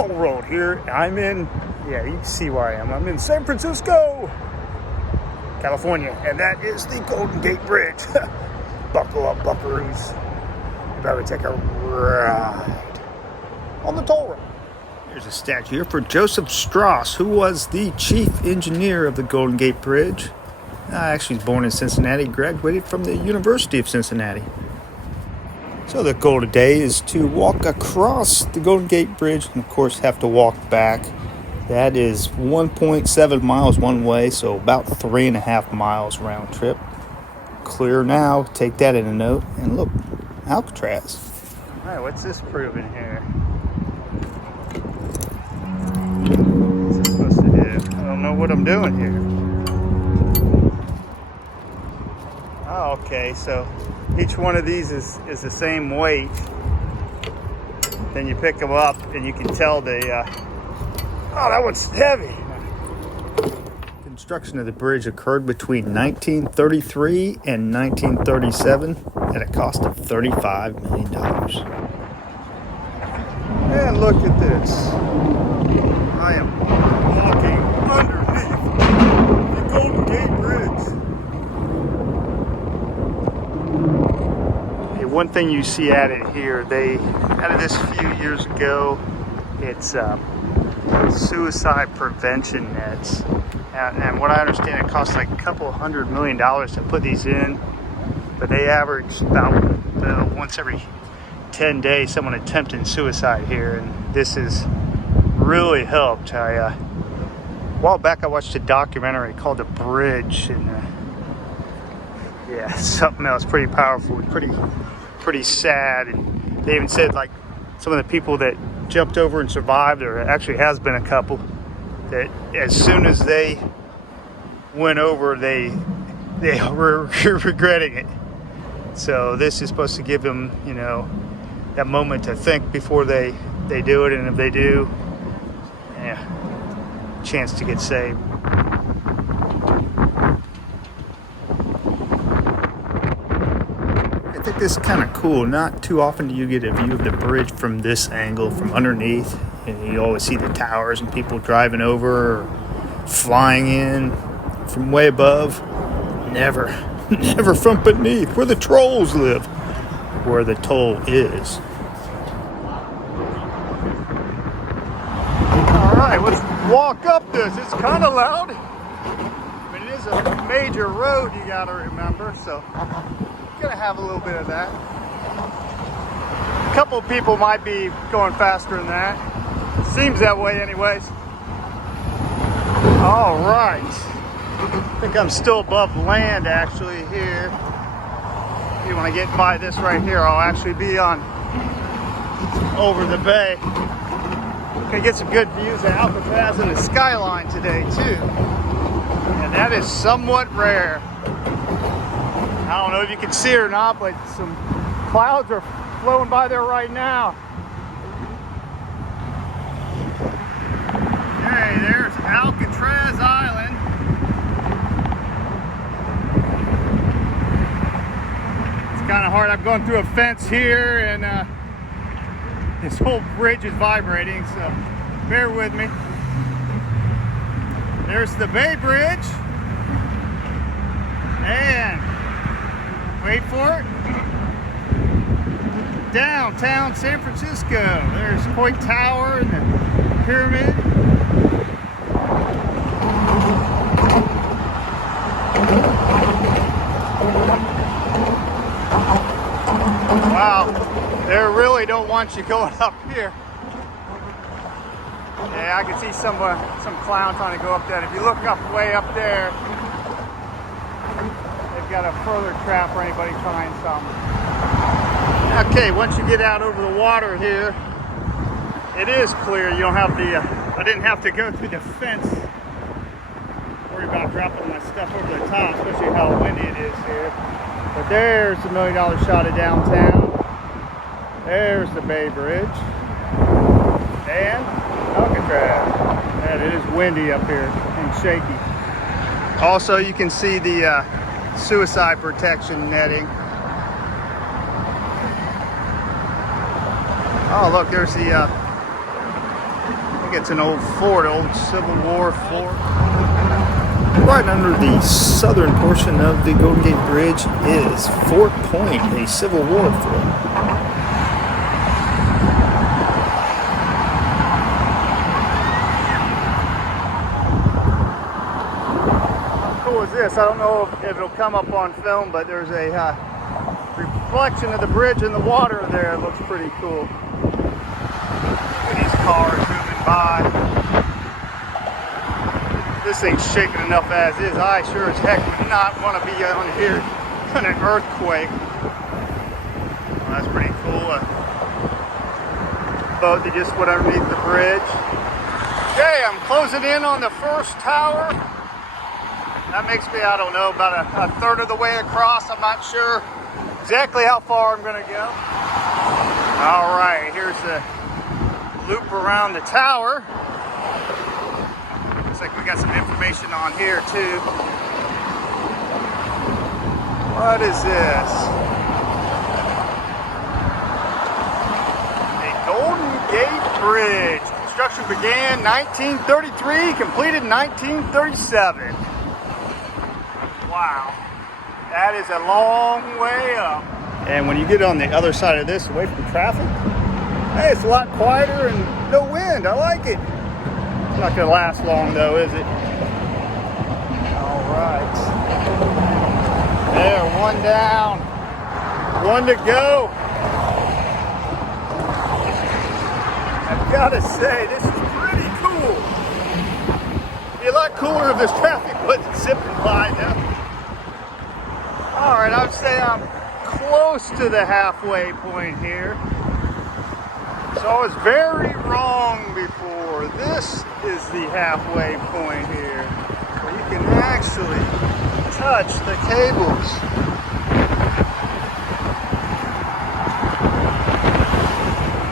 toll road here. I'm in, yeah, you can see where I am. I'm in San Francisco, California, and that is the Golden Gate Bridge. Buckle up, buckaroos. You better take a ride on the toll road. There's a statue here for Joseph Strauss, who was the chief engineer of the Golden Gate Bridge. Actually, he's born in Cincinnati, graduated from the University of Cincinnati. So the goal today is to walk across the Golden Gate Bridge and, of course, have to walk back. That is 1.7 miles one way, so about 3.5 miles round trip. Clear now. Take that in a note. And look, Alcatraz. All right, what's this proving here? What's this supposed to do? I don't know what I'm doing here. Oh, okay, so each one of these is the same weight. Then you pick them up and you can tell oh, that one's heavy. Construction of the bridge occurred between 1933 and 1937 at a cost of $35 million. And look at this. I am walking underneath the Golden Gate Bridge. One thing you see added here, they added this a few years ago. It's suicide prevention nets, and what I understand, it costs like a couple $100 million to put these in, but they average about once every 10 days someone attempting suicide here, and this has really helped. A while back I watched a documentary called The Bridge, and yeah, something else pretty powerful, pretty sad. And they even said, like, some of the people that jumped over and survived, there actually has been a couple that as soon as they went over, they were regretting it. So this is supposed to give them, you know, that moment to think before they do it, and if they do, yeah, chance to get saved. I think this is kind of cool. Not too often do you get a view of the bridge from this angle, from underneath. And you always see the towers and people driving over or flying in from way above. Never from beneath, where the trolls live, where the toll is. All right, let's walk up this. It's kind of loud. I mean, it is a major road, you got to remember, so gonna have a little bit of that. A couple of people might be going faster than that. Seems that way anyways. All right. I think I'm still above land actually here. Maybe when I get by this right here, I'll actually be on over the bay. Gonna get some good views of Alcatraz and the skyline today too. And that is somewhat rare. I don't know if you can see it or not, but some clouds are flowing by there right now. Okay, there's Alcatraz Island. It's kind of hard. I'm going through a fence here, and this whole bridge is vibrating, so bear with me. There's the Bay Bridge. And wait for it. Downtown San Francisco. There's Point Tower and the pyramid. Wow, they really don't want you going up here. Yeah, I can see some clown trying to go up that. If you look up way up there, got a further trap for anybody trying something. Okay, once you get out over the water here, it is clear. You don't have I didn't have to go through the fence. Worry about dropping my stuff over the top, especially how windy it is here. But there's the $1 million shot of downtown. There's the Bay Bridge. And Alcatraz. And it is windy up here and shaky. Also, you can see the suicide protection netting. Oh, look, there's the think it's an old fort, old Civil War fort. Right under the southern portion of the Golden Gate Bridge is Fort Point, a Civil War fort. How cool is this? I don't know if it'll come up on film, but there's a reflection of the bridge in the water there. It looks pretty cool. These cars moving by. This thing's shaking enough as is. I sure as heck would not want to be on here in an earthquake. Well, that's pretty cool. A boat that just went underneath the bridge. Okay, I'm closing in on the first tower. That makes me, I don't know, about a third of the way across. I'm not sure exactly how far I'm going to go. All right, here's the loop around the tower. Looks like we got some information on here too. What is this? The Golden Gate Bridge. Construction began 1933, completed 1937. Wow. That is a long way up. And when you get on the other side of this, away from traffic, hey, it's a lot quieter and no wind. I like it. It's not going to last long though, is it? All right. There, one down. One to go. I've got to say, this is pretty cool. It'd be a lot cooler if this traffic wasn't zipping by now. All right, I would say I'm close to the halfway point here. So I was very wrong before. This is the halfway point here, where you can actually touch the cables.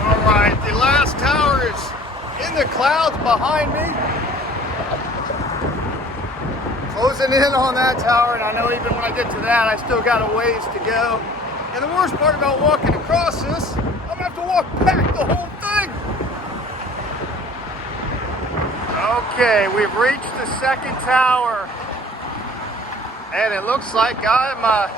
All right, the last tower is in the clouds behind me. Closing in on that tower, and I know even when I get to that, I still got a ways to go. And the worst part about walking across this, I'm gonna have to walk back the whole thing. Okay, we've reached the second tower, and it looks like I'm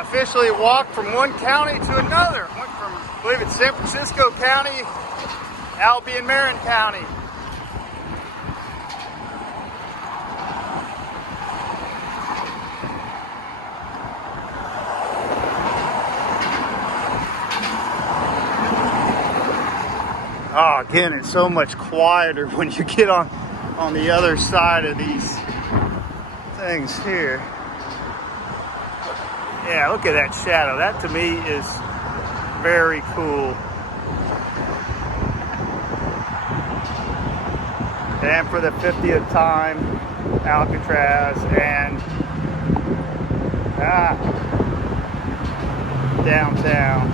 officially walked from one county to another. Went from, I believe it's San Francisco County, Albion, Marin County. Oh, again, it's so much quieter when you get on the other side of these things here. Yeah, look at that shadow. That to me is very cool. And for the 50th time, Alcatraz and downtown.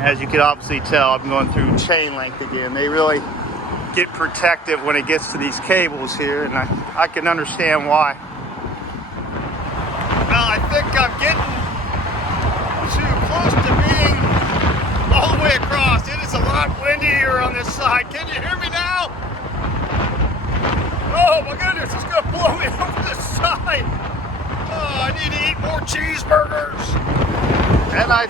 As you can obviously tell, I'm going through chain link again. They really get protective when it gets to these cables here, and I can understand why. Well, I think I'm getting too close to being all the way across. It is a lot windier on this side. Can you hear me now? Oh my goodness, it's going to blow me over this side. Oh, I need to eat more cheeseburgers. And I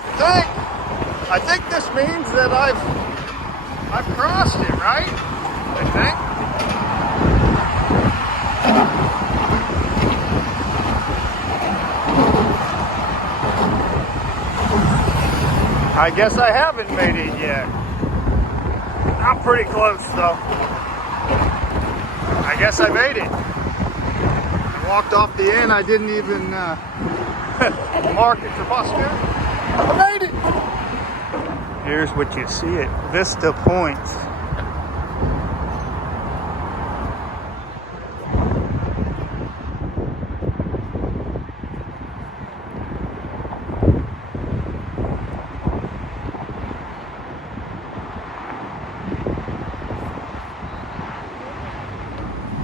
think this means that I've crossed it, right? I think. I guess I haven't made it yet. I'm pretty close though. I guess I made it. I walked off the end. I didn't even mark it for posterity. I made it. Here's what you see at Vista Point.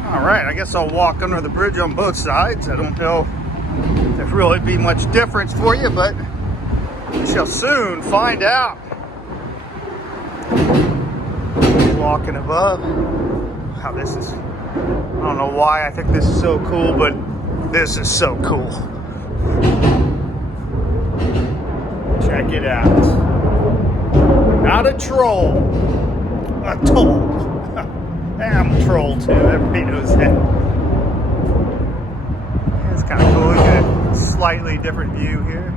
All right, I guess I'll walk under the bridge on both sides. I don't know if there'll really be much difference for you, but we shall soon find out. walking above. Wow, this is, I don't know why I think this is so cool, but this is so cool. Check it out. Not a troll, a toll. I'm a troll too, everybody knows that. Yeah, it's kind of cool. Look at a slightly different view here.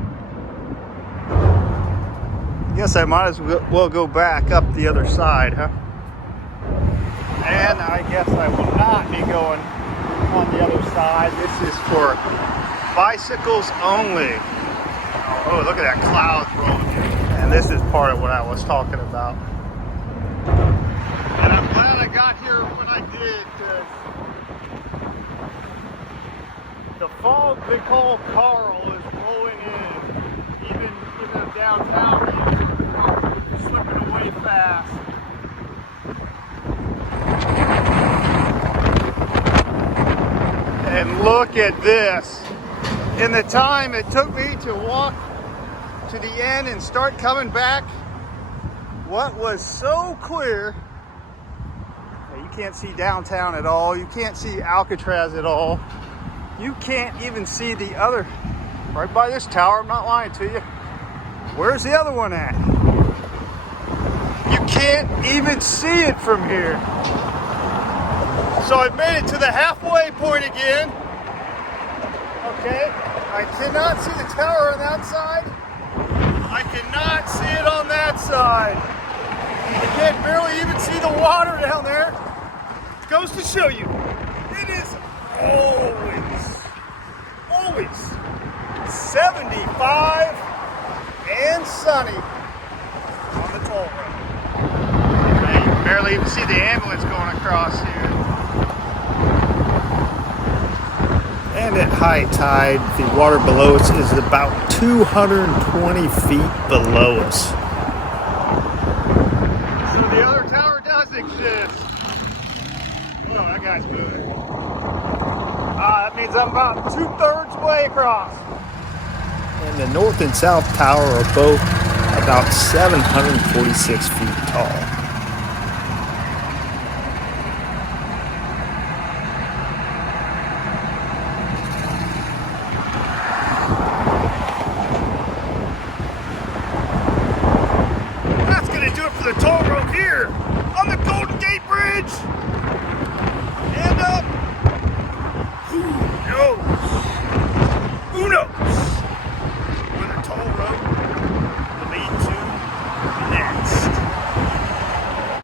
I guess I might as well go back up the other side, huh? And I guess I will not be going on the other side. This is for bicycles only. Oh, look at that cloud rolling in. And this is part of what I was talking about. And I'm glad I got here when I did. The fog they call Carl is rolling in. Even downtown, it's slipping away fast. And look at this. In the time it took me to walk to the end and start coming back, what was so clear, you can't see downtown at all, you can't see Alcatraz at all, you can't even see the other, right by this tower, I'm not lying to you. Where's the other one at? You can't even see it from here. So I've made it to the halfway point again. Okay, I cannot see the tower on that side. I cannot see it on that side. I can't barely even see the water down there. It goes to show you, it is always 75 and sunny on the toll road. Man, you can barely even see the ambulance going across here. And at high tide, the water below us is about 220 feet below us. So the other tower does exist. Oh, that guy's moving. That means I'm about 2/3 way across. And the north and south tower are both about 746 feet tall.